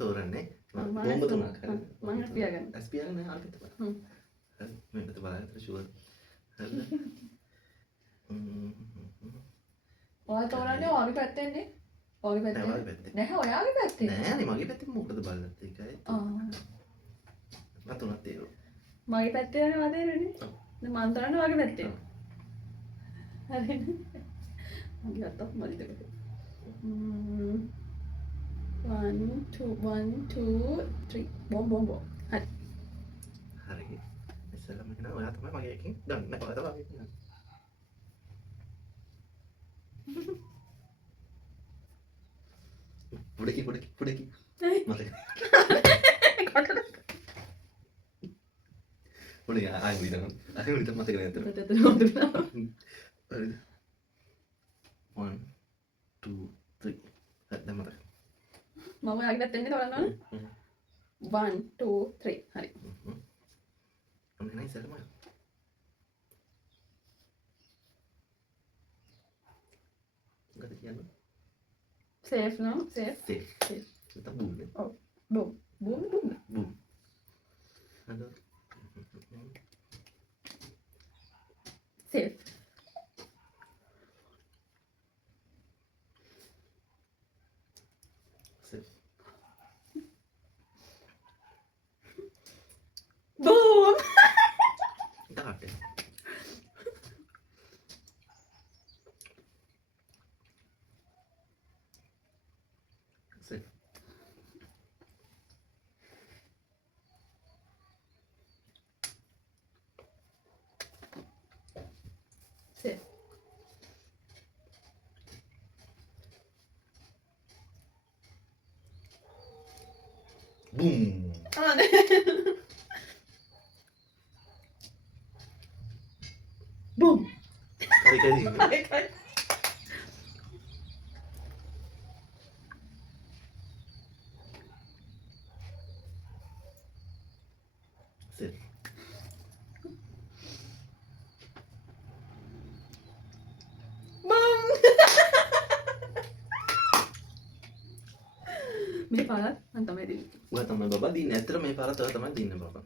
තෝරන්නේ බෝම්බ තුනක් හරි මම පියාගන්න ඇස් පියාගන්න ආපිට බලන්න හරි මම හිත බලන්න ෂුවර් හරිද ඔයා තෝරන්නේ ඔයාගේ පැත්තෙන්නේ ඔයාගේ පැත්තේ නැහැ ඔයාගේ පැත්තේ නෑනේ මගේ පැත්තේ මොකටද බලන්නේ ඒකයි මම තුනක් තේරුවා මගේ පැත්තේ යන වදේරනේ මම තෝරන්නේ ඔයාගේ පැත්තේ හරිද මගේ අතක් මදිද 1 2 3 බොම් බොම් බොම් හරි හරි ඉස්සෙල්ලාම කියනවා ඔයා තමයි මගේ එකෙන් ගන්න ඔයා තමයි මගේ එකෙන් පුඩකි මතක පුඩකි ආයෙ විතර මතක නෑ අතට හරිද 1 2 3 හරි දැන් මතක මම ඔයාගේ පැත්තෙන් තෝරන්න ඕන 1 2 3 හරි ඔන්න නයි ඉස්සෙල්ලාම මොකද කියන්නේ safe no safe safe itu boom ya oh boom boom boom boom ada safe safe boom tak ada safe safe boom boom kali safe boom මේ පාරත් මම තමයි දෙන්නේ gua tambah bapak din ඇත්තට මේ පාරත් ඔයා තමයි දින්න බබා